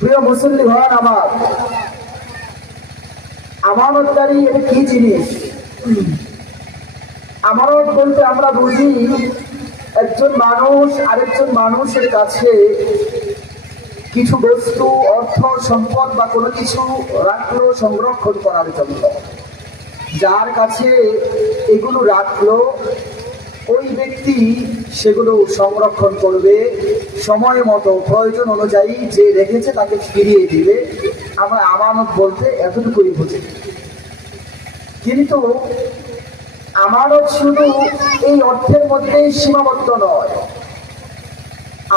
প্রিয় মুসল্লি ভাই আমার, আমানতকারী এটা কি জিনিস? আমানত বলতে আমরা বুঝি একজন মানুষ আরেকজন মানুষের কাছে কিছু বস্তু, অর্থ, সম্পদ বা কোনো কিছু রাখলো সংরক্ষণ করার জন্য। যার কাছে এগুলো রাখলো ওই ব্যক্তি সেগুলো সংরক্ষণ করবে, সময় মতো প্রয়োজন অনুযায়ী যে রেখেছে তাকে ফিরিয়ে দিবে। আমরা আমানত বলতে এতটুকুই বুঝি। কিন্তু আমানত শুধু এই অর্থের মধ্যেই সীমাবদ্ধ নয়।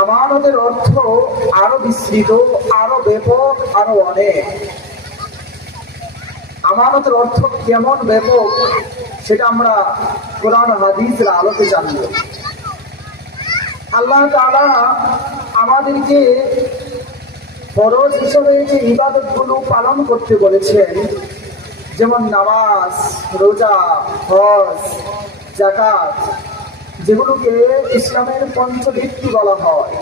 আমানতের অর্থ আরো বিস্তৃত, আরো ব্যাপক, আরো অনেক। আমানতের অর্থ কেমন ব্যাপক সেটা আমরা কোরআন হাদিসের আলোকে জানব। আল্লাহ তাআলা আমাদেরকে ফরজ হিসেবে যে ইবাদতগুলো পালন করতে বলেছেন, যেমন নামাজ, রোজা, হজ, যাকাত, যেগুলোকে ইসলামের পঞ্চভিত্তি বলা হয়।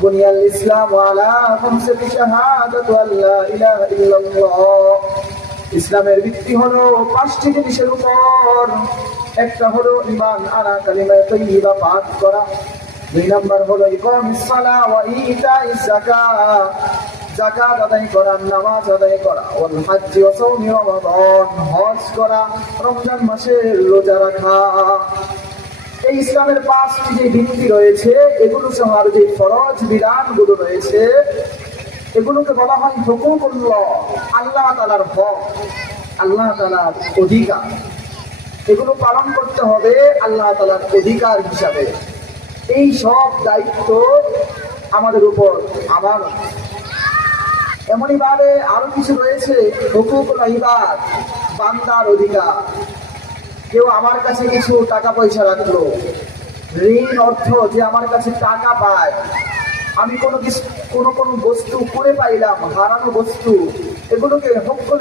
বুনিয়াল ইসলাম আলা খামসাতি শাহাদাতু আল্লা ইলাহা ইল্লাল্লাহ। ইসলামের ভিত্তি হলো 5টি জিনিসের উপর। একটা হলো ঈমান আনা কালিমা তাইয়্যিবা পাঠ করা। 2 নম্বর হলো ইকামিস সালাহ ওয়া ইতাইজ যাকাত, যাকাত আদায় করা, নামাজ আদায় করা। ওয়াল হজ্জ ওয়া সাওমি রমাদান, হজ করা, রমজান মাসে রোজা রাখা। এই ইসলামের 5টি যে ভিত্তি রয়েছে, এগুলো সহ আর যে ফরজ বিধানগুলো রয়েছে, এগুলোকে বলা হয় হুকুকুল্লাহ, আল্লাহ তাআলার হক, আল্লাহ তাআলার অধিকার। এগুলো পালন করতে হবে আল্লাহ তাআলার অধিকার হিসাবে। এই সব দায়িত্ব আমাদের উপর আমানত। এমনই ভাবে আরো কিছু রয়েছে হুকুকুল ইবাদ, বান্দার অধিকার। কেউ আমার কাছে কিছু টাকা পয়সা রাখলো, ঋণ অর্থ, যে আমার কাছে টাকা পায়, আমি কোনো বস্তু করে পাইলাম, হারানো বস্তু, এগুলোকে হুকুকুল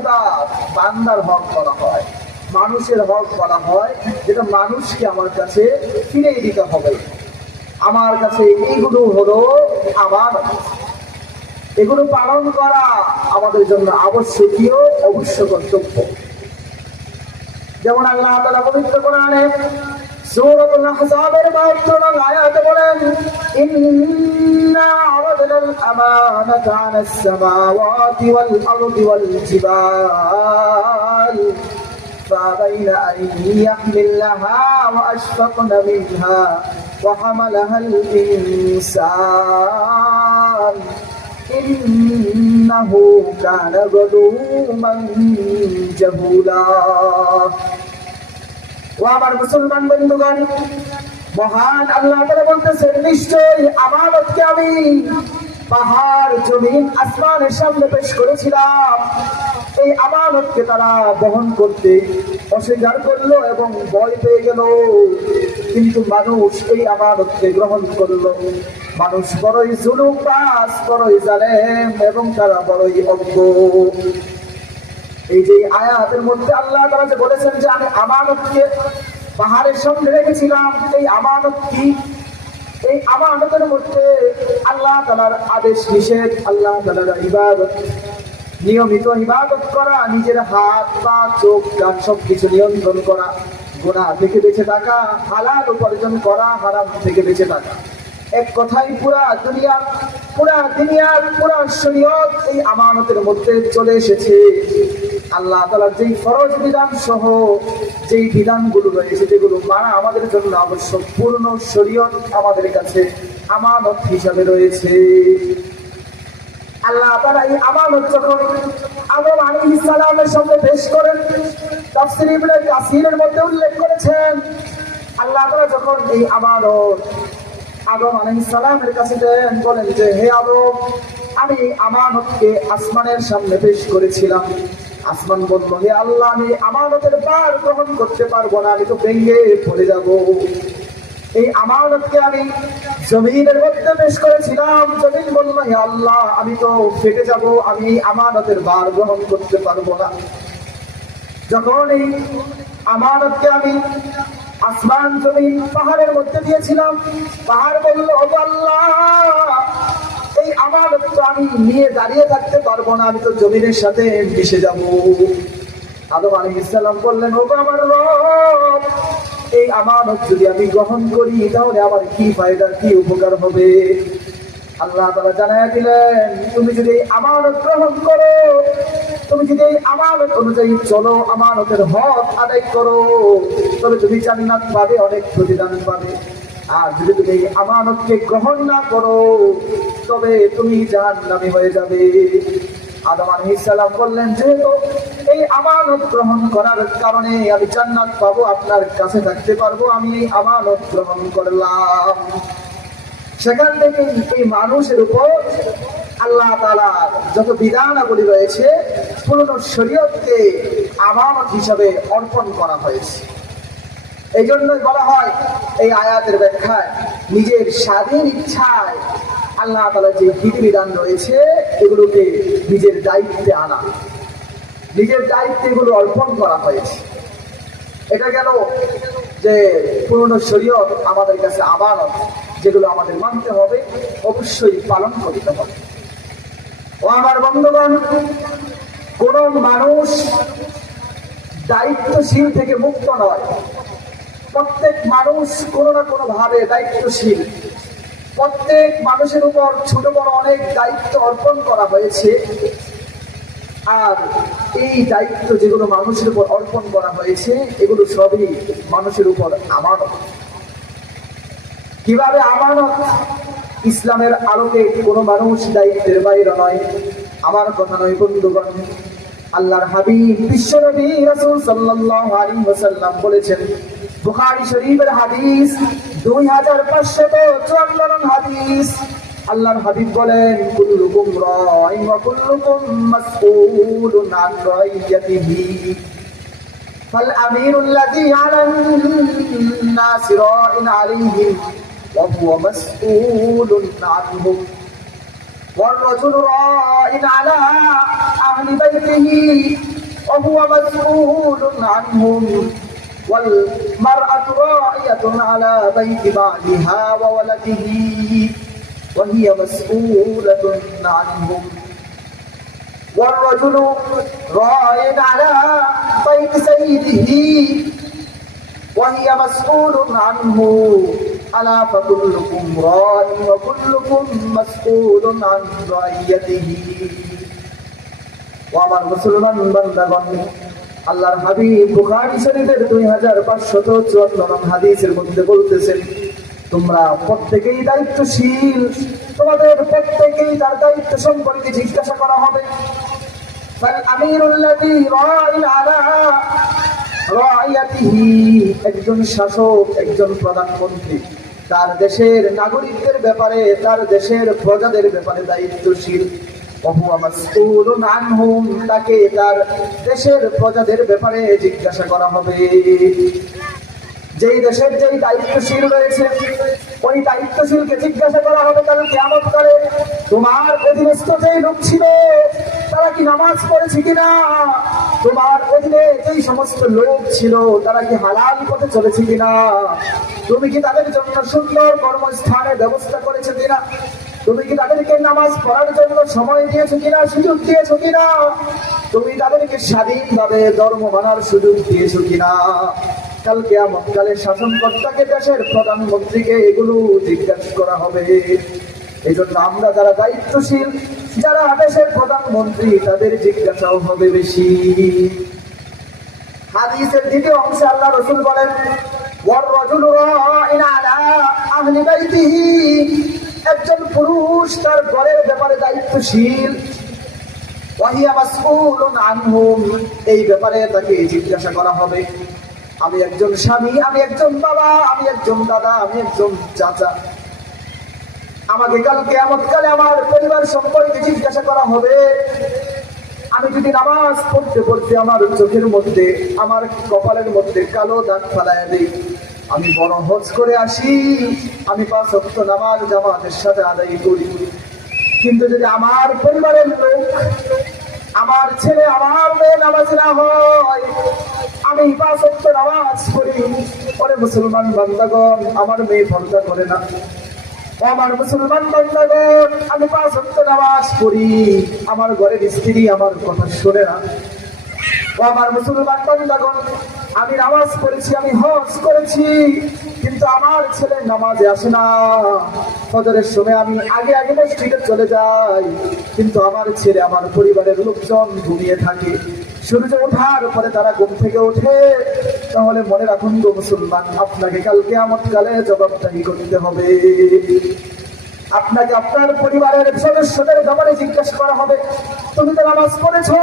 ইবাদ, বান্দার হক বলা হয়, মানুষের হক বলা হয়, যেটা মানুষকে আমার কাছে ফিরিয়ে দিতে হবে। আমার কাছে এইগুলো হলো আমানত। এগুলো পালন করা আমাদের জন্য আবশ্যকীয়, অবশ্য কর্তব্য। যেমন আল্লাহ তাআলা পবিত্র কোরআনে সূরাতুল আহজাবের 72 নং আয়াতে বলেন, ইন্না আরাদনাল আমানাতা আলাস সামাওয়াতি ওয়াল আরদি ওয়াল জিবাল ফাবাইনা আন ইয়াহমিলনাহা ওয়া আশফাকনা মিনহা ওয়া হামালাহাল ইনসান ইন্নাহু কানা যালুমান জাহুলা। ও আমার মুসলমান বন্ধুগণ, মহান আল্লাহ তাআলা বলতেছেন, নিশ্চয়ই আমানতকে আমি পাহাড়, জমিন, আসমানের সামনে পেশ করেছিলাম। এই আমানতকে তারা বহন করতে অস্বীকার করলো এবং ভয় পেয়ে গেল। কিন্তু মানুষ এই আমানতকে গ্রহণ করলো। মানুষ বড়ই জুলুমবাজ, বড়ই জালেম এবং তারা বড়ই অজ্ঞ। এই যে আয়াতের মধ্যে আল্লাহ তাআলা যে বলেছেন যে আমি আমানতকে পাহাড়ের সামনে রেখেছিলাম, এই আমানত কি? এই আমানতের মধ্যে আল্লাহ তাআলার আদেশ নিষেধ, আল্লাহ তাআলার ইবাদত, নিয়মিত ইবাদত করা, নিজের হাত, পা, চোখ, কান সবকিছু নিয়ন্ত্রণ করা, গুনাহ থেকে বেঁচে থাকা, হালাল উপার্জন করা, হারাম থেকে বেঁচে থাকা। এক কথায় পুরা শরীয়ত এই আমানতের মধ্যে চলে এসেছে। আল্লাহ তাআলার যেই ফরজ বিধান সহ যেই বিধানগুলো রয়েছে, যেগুলো মানা আমাদের জন্য আবশ্যক, পূর্ণ শরীয়ত আমাদের কাছে আমানত হিসাবে রয়েছে। আল্লাহ তাআলা এই আমানত যখন আদম আলাইহিস সালামের সামনে পেশ করেন, তাফসীর ইবনে কাসীরের মধ্যে উল্লেখ করেছেন, আল্লাহ তাআলা যখন এই আমানত আদম আলাইহিস সালামের কাছে দেন, বলেন যে হে আদম, আমি আমানতকে আসমানের সামনে পেশ করেছিলাম। আসমান বলল, হে আল্লাহ, আমি আমানতের ভার গ্রহণ করতে পারবো না, আমি তো ভেঙে পড়ে যাব। এই আমানতকে আমি জমিনের মধ্যে পেশ করেছিলাম। জমিন বলল, হে আল্লাহ, আমি তো ফেটে যাব, আমি এই আমানতের ভার গ্রহণ করতে পারবো না। যখন এই আমানতকে আমি আসমান, জমিন, পাহাড়ের মধ্যে দিয়েছিলাম, পাহাড় বলল, ও আল্লাহ, এই আমানত তো আমি নিয়ে দাঁড়িয়ে থাকতে পারবো না, আমি তো জমিনের সাথে মিশে যাব। আদম আলাইহিস সালাম বললেন, ওগো আমার রব, এই আমানত যদি আমি গ্রহণ করি তাহলে আমার কি ফায়দা, কি উপকার হবে? আল্লাহ তাআলা জানায়া দিলেন, তুমি যদি আমানত গ্রহণ করো, তুমি যদি আমানত অনুযায়ী চলো, আমানতের হক আদায় করো, তবে তুমি জান্নাত পাবে, অনেক প্রতিদান পাবে। আর যদি তুমি আমানতকে গ্রহণ না করো, তবে তুমি জাহান্নামী হয়ে যাবে। আদম আলাইহিস সালাম বললেন, যেহেতু এই আমানত গ্রহণ করার কারণে আমি জান্নাত পাবো, আপনার কাছে থাকতে পারবো, আমি এই আমানত গ্রহণ করলাম। সেখান থেকে এই মানুষের উপর আল্লাহ তাআলা যত বিধানাবলী রয়েছে, পুরনো শরীয়তকে আমানত হিসাবে অর্পণ করা হয়েছে। এই জন্যই বলা হয় এই আয়াতের ব্যাখ্যায়, নিজের স্বাধীন ইচ্ছায় আল্লাহ তাআলা যে বিধিবিধান রয়েছে এগুলোকে নিজের দায়িত্বে আনা, নিজের দায়িত্বে এগুলো অর্পণ করা হয়েছে। এটা গেল যে পুরনো শরীয়ত আমাদের কাছে আমানত, যেগুলো আমাদের মানতে হবে, অবশ্যই পালন করতে হবে। ও আমার বন্ধুগণ, কোন মানুষ দায়িত্বশীল থেকে মুক্ত নয়। প্রত্যেক মানুষ কোনো না কোনো ভাবে দায়িত্বশীল। প্রত্যেক মানুষের উপর ছোট বড় অনেক দায়িত্ব অর্পণ করা হয়েছে। আর এই দায়িত্ব যেগুলো মানুষের উপর অর্পণ করা হয়েছে, এগুলো সবই মানুষের উপর আমানত। কিভাবে আমানত? ইসলামের আলোকে কোনো মানুষ দায়িত্বের বাইরে নয়। আমার কথা নয় বন্ধুগণ, আল্লাহর হাবিব বিশ্বনবী রাসূল সাল্লাল্লাহু আলাইহি ওয়াসাল্লাম বলেছেন, বুখারী শরীফের হাদিস 2554 নং হাদিস, আল্লাহর হাবিব বলেন, কুল্লুকুম রাইন ওয়া কুল্লুকুম মাসউলুন আন রাইয়াতিহি, ফাল আমিরুল্লাযী আলান নাসি রাইন আলাইহিম ওয়া হুয়া মাসউলুন আনহুম, والرجل راع على أهل بيته وهو مسؤول عنهم، والمرأة راعية على بيت بعلها وولده وهي مسؤولة عنهم، والرجل راع على بيت سيده وهي مسؤول عنه، ألا فكلكم راع وكلكم مسؤول عن رعيته। ও আমার মুসলমান বান্দাগণ, আল্লাহর হাবিব বুখারী শরীফের 2554 নং হাদিসের মধ্যে বলতেছেন, তোমরা প্রত্যেকেই দায়িত্বশীল, তোমাদের প্রত্যেকেই তার দায়িত্ব সম্পর্কে জিজ্ঞাসা করা হবে। ফাল আমিরুল্লাযী রা'ইন আলা রা'ইয়াতিহি, একজন শাসক, একজন প্রধানমন্ত্রী তার দেশের নাগরিকদের ব্যাপারে, তার দেশের প্রজাদের ব্যাপারে দায়িত্বশীল। ওহুয়া মাসউলুন আনহুম, তাকে তার দেশের প্রজাদের ব্যাপারে জিজ্ঞাসা করা হবে। যেই দেশের যেই দায়িত্বশীল রয়েছে, ওই দায়িত্বশীলকে জিজ্ঞাসা করা হবে কাল কিয়ামতকালে, তোমার অধীনস্থ যেই লোক ছিল তারা কি নামাজ পড়েছে কিনা, তোমার অধীনে যেই সমস্ত লোক ছিল তারা কি হালাল পথে চলেছে কিনা, তুমি কি তাদের জন্য সুন্দর কর্মস্থানের ব্যবস্থা করেছো কিনা, তুমি কি তাদেরকে নামাজ পড়ার জন্য সময় দিয়েছো কিনা, সুযোগ দিয়েছো কিনা, তুমি তাদেরকে স্বাধীনভাবে ধর্ম মানার সুযোগ দিয়েছো কিনা। কাল কিয়ামতকালে শাসনকর্তাকে, দেশের প্রধানমন্ত্রীকে এগুলো জিজ্ঞাসা করা হবে। এই জন্য আমরা যারা দায়িত্বশীল, যারা দেশের প্রধানমন্ত্রী, তাদের জিজ্ঞাসাও হবে বেশি। হাদিসের দ্বিতীয় অংশে আল্লাহ রাসূল বলেন, ওয়ার রাজুলু রা'ইন আলা আহলি বাইতিহি, একজন পুরুষ তার ঘরের ব্যাপারে দায়িত্বশীল। ওয়া হিয়া মাসউলুন আনহুম, এই ব্যাপারে তাকে জিজ্ঞাসা করা হবে। আমি একজন স্বামী, আমি একজন বাবা, আমি একজন দাদা, আমি একজন চাচা, আমাকে কাল কিয়ামতকালে আমার পরিবার সম্পর্কে জিজ্ঞাসা করা হবে। আমি যদি নামাজ পড়তে পড়তে আমার চোখের মধ্যে, আমার কপালের মধ্যে কালো দাগ ফেলায় দিই, আমি বড় হজ করে আসি, আমি 5 ওয়াক্ত নামাজ জামাতের সাথে আদায় করি, কিন্তু যদি আমার পরিবারের লোক, আমার ছেলে, আমার মেয়ে নামাজি না হয়, আমি 5 ওয়াক্ত নামাজ পড়ি, পরে মুসলমান বান্দাগণ আমার মেয়ে পর্দা করে না, ও আমার মুসলমান বান্দাগণ, আমি 5 ওয়াক্ত নামাজ পড়ি, আমার ঘরের স্ত্রী আমার কথা শোনে না। ও আমার মুসলমান বান্দাগণ, আমি নামাজ পড়েছি, আমি হজ করেছি, কিন্তু আমার ছেলে নামাজে আসে না। ফজরের সময় আমি আগে আগে মসজিদে চলে যাই, কিন্তু আমার ছেলে, আমার পরিবারের লোকজন ঘুমিয়ে থাকে। সূর্য ওঠার পরে তারা ঘুম থেকে ওঠে। তাহলে মনে রাখুন গো মুসলমান, আপনাকে কাল কিয়ামত কালে জবাবদাহি করতে হবে। আপনাকে আপনার পরিবারের সদস্যদের ব্যাপারে জিজ্ঞাসা করা হবে, তুমি তো নামাজ পড়েছো,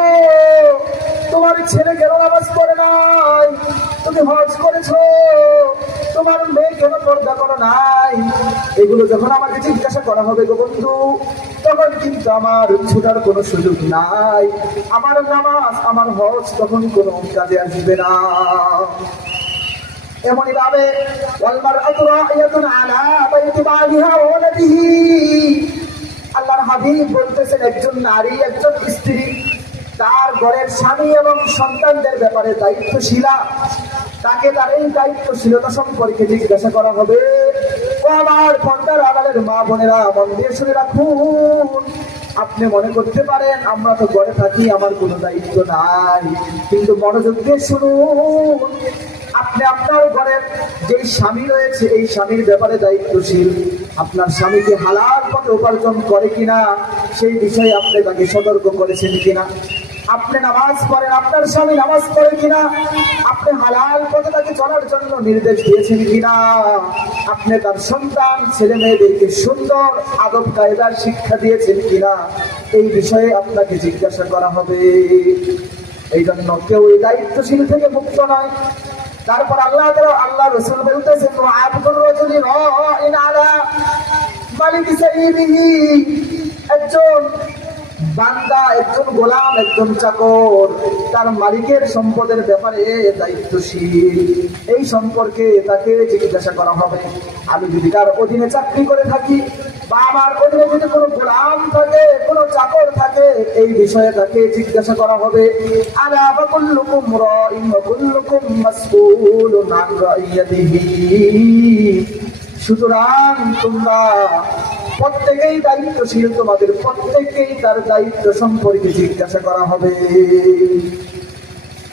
তোমার ছেলে কেন নামাজ পড়ে নাই? তুমি হজ করেছো, তোমার মেয়ে কেন পর্দা করো নাই? এগুলো যখন আমাকে জিজ্ঞাসা করা হবে গো বন্ধু, তখন কিন্তু আমার ছুটার কোনো সুযোগ নাই। আমার নামাজ, আমার হজ তখন কোনো কাজে আসবে না। এমনই ভাবে আল্লাহর হাবিব বলতেছেন, একজন নারী, একজন স্ত্রী তার ঘরের স্বামী এবং সন্তানদের ব্যাপারে দায়িত্বশীলা, তাকে তার এই দায়িত্বশীলতা সম্পর্কে জিজ্ঞাসা করা হবে। ও আমার পর্দার আড়ালের মা বোনেরা, মন দিয়ে শুনে রাখুন। আপনি মনে করতে পারেন আমরা তো ঘরে থাকি, আমার কোনো দায়িত্ব নাই, কিন্তু মনোযোগ দিয়ে শুনুন। আপনি আপনার ঘরের যে স্বামী রয়েছে, এই স্বামীর ব্যাপারে দায়িত্বশীল। আপনার স্বামীকে হালাল পথে উপার্জন করে কিনা, সেই বিষয়ে আপনি তাকে সতর্ক করেছেন কিনা? আপনি নামাজ পড়েন, আপনার স্বামী নামাজ পড়ে কিনা? আপনি হালাল পথে তাকে চলার জন্য নির্দেশ দিয়েছেন কিনা? আপনি তার সন্তান ছেলে মেয়েদেরকে সুন্দর আদব কায়দার শিক্ষা দিয়েছেন কিনা? এই বিষয়ে আপনাকে জিজ্ঞাসা করা হবে। এই জন্য কেউ এই দায়িত্বশীল থেকে মুক্ত নয়। তারপর আল্লাহ রাসূল বলতেছেন, আবদুর রাজুলি রাইন আলা মালিকি সাইয়িদিহি, একজন বান্দা, একজন গোলাম, একজন চাকর তার মালিকের সম্পদের ব্যাপারে দায়িত্বশীল। এই সম্পর্কে তাকে জিজ্ঞাসা করা হবে। আমি যদি তার অধীনে চাকরি করে থাকি, বা আমার অধীনে যদি কোনো গোলাম থাকে, কোনো চাকর থাকে, এই বিষয়ে তাকে জিজ্ঞাসা করা হবে। আলা ফাকুল্লুকুম রাইন ওয়া কুল্লুকুম মাসউলুন আন রাইয়াতিহি। সুতরাং তোমরা প্রত্যেকেই দায়িত্বশীল, তোমাদের প্রত্যেককেই তার দায়িত্ব সম্পর্কে জিজ্ঞাসা করা হবে।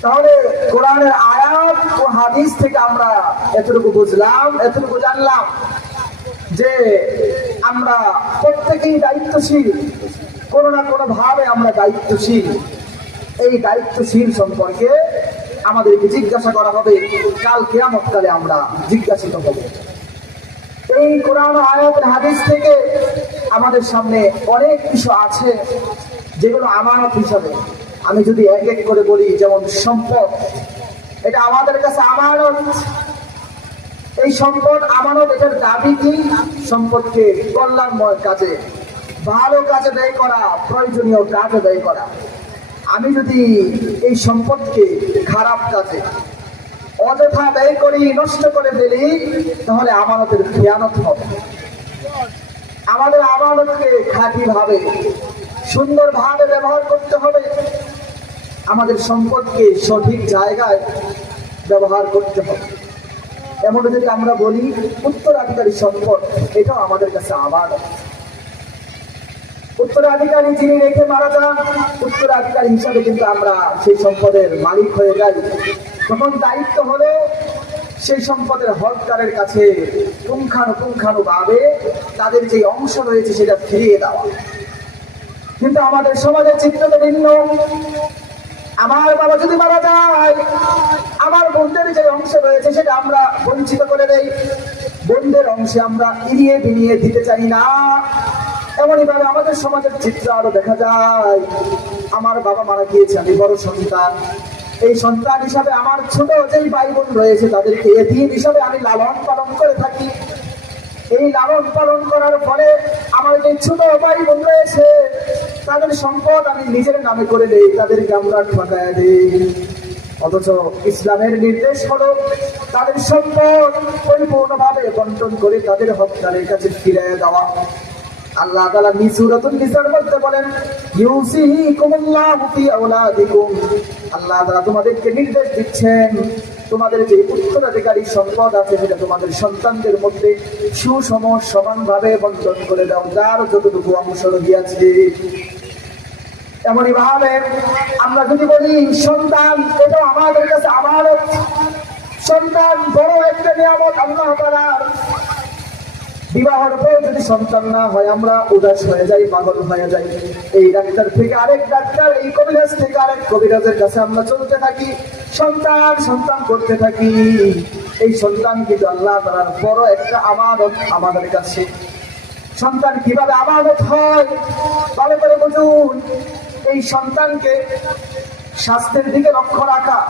তাহলে কোরআনের আয়াত ও হাদিস থেকে আমরা এতটুকু বুঝলাম, এতটুকু জানলাম যে আমরা প্রত্যেকেই দায়িত্বশীল, কোনো না কোনো ভাবে আমরা দায়িত্বশীল। এই দায়িত্বশীল সম্পর্কে আমাদেরকে জিজ্ঞাসা করা হবে, কাল কিয়ামত কালে আমরা জিজ্ঞাসিত হব। এই কোরআন আয়াতের হাদিস থেকে আমাদের সামনে অনেক কিছু আছে যেগুলো আমানত হিসাবে, আমি যদি এক এক করে বলি, যেমন সম্পদ, এটা আমাদের কাছে আমানত। এই সম্পদ আমানত, এটার দাবি কি? সম্পদকে কল্যাণময় কাজে, ভালো কাজে ব্যয় করা, প্রয়োজনীয় কাজে ব্যয় করা। আমি যদি এই সম্পদকে খারাপ কাজে, অযথা ব্যয় করি, নষ্ট করে ফেলি, তাহলে আমানতের খেয়ানত হবে। আমাদের আমানতকে খাঁটি ভাবে, সুন্দর ভাবে ব্যবহার করতে হবে। আমাদের সম্পদকে সঠিক জায়গায় ব্যবহার করতে হবে। এমন যদি আমরা বলি উত্তরাধিকারী সম্পদ, এটাও আমাদের কাছে আমানত। উত্তরাধিকারী যিনি রেখে মারা যান, উত্তরাধিকারী হিসাবে কিন্তু আমরা সেই সম্পদের মালিক হয়ে যাই। তখন দায়িত্ব হলো সেই সম্পদের হকদারের কাছে পুঙ্খানুপুঙ্খানুভাবে তাদের যে অংশ রয়েছে সেটা ফিরিয়ে দেওয়া। কিন্তু আমাদের সমাজের চিত্র তো ভিন্ন। আমার বাবা যদি মারা যায়, আমার বোনদের যে অংশ রয়েছে সেটা আমরা বঞ্চিত করে দেই। বোনদের অংশে আমরা এড়িয়ে বিনিয়ে দিতে চাই না। এমনই ভাবে আমাদের সমাজের চিত্র আরো দেখা যায়। আমার বাবা মারা গিয়েছে, আমি বড় সন্তান। এই সন্তান হিসাবে আমার ছোট যেই ভাই বোন রয়েছে তাদেরকে এতিম হিসাবে আমি লালন পালন করে থাকি। এই লালন পালন করার ফলে আমার যে ছোট ভাই বোন রয়েছে তাদের সম্পদ আমি নিজের নামে করে দেই, তাদেরকে আমরা ঠকায় দিই। অথচ ইসলামের নির্দেশ হলো তাদের সম্পদ পরিপূর্ণভাবে বন্টন করে তাদের হকদারের কাছে ফিরিয়ে দেওয়া। আল্লাহ তাআলা সূরাতুন নিসার মধ্যে বলেন, ইউসিকুমুল্লাহু ফি আওলাদিকুম। আল্লাহ তাআলা তোমাদেরকে নির্দেশ দিচ্ছেন তোমাদের যে উত্তরাধিকারী সম্পদ আছে সেটা তোমাদের সন্তানদের মধ্যে সুষম সমানভাবে বন্টন করে দাও, যার যতটুকু অংশ রহিয়াছে। এমনই ভাবে আমরা যদি বলি সন্তান এটা আমাদের কাছে আমানত, সন্তান বড় একটা নিয়ামত আল্লাহ তাআলার। বিবাহের পর যদি সন্তান না হয় আমরা উদাস হয়ে যাই, পাগল হয়ে যাই। এই ডাক্তার থেকে আরেক ডাক্তার, এই কবিরাজ থেকে আরেক কবিরাজের কাছে আমরা চলতে থাকি, সন্তান সন্তান করতে থাকি। এই সন্তান কিন্তু আল্লাহ তাআলার বড় একটা আমানত আমাদের কাছে। সন্তান কিভাবে আমানত হয় ভালো করে বুঝুন। এই সন্তানকে স্বাস্থ্যের দিকে লক্ষ্য রাখা,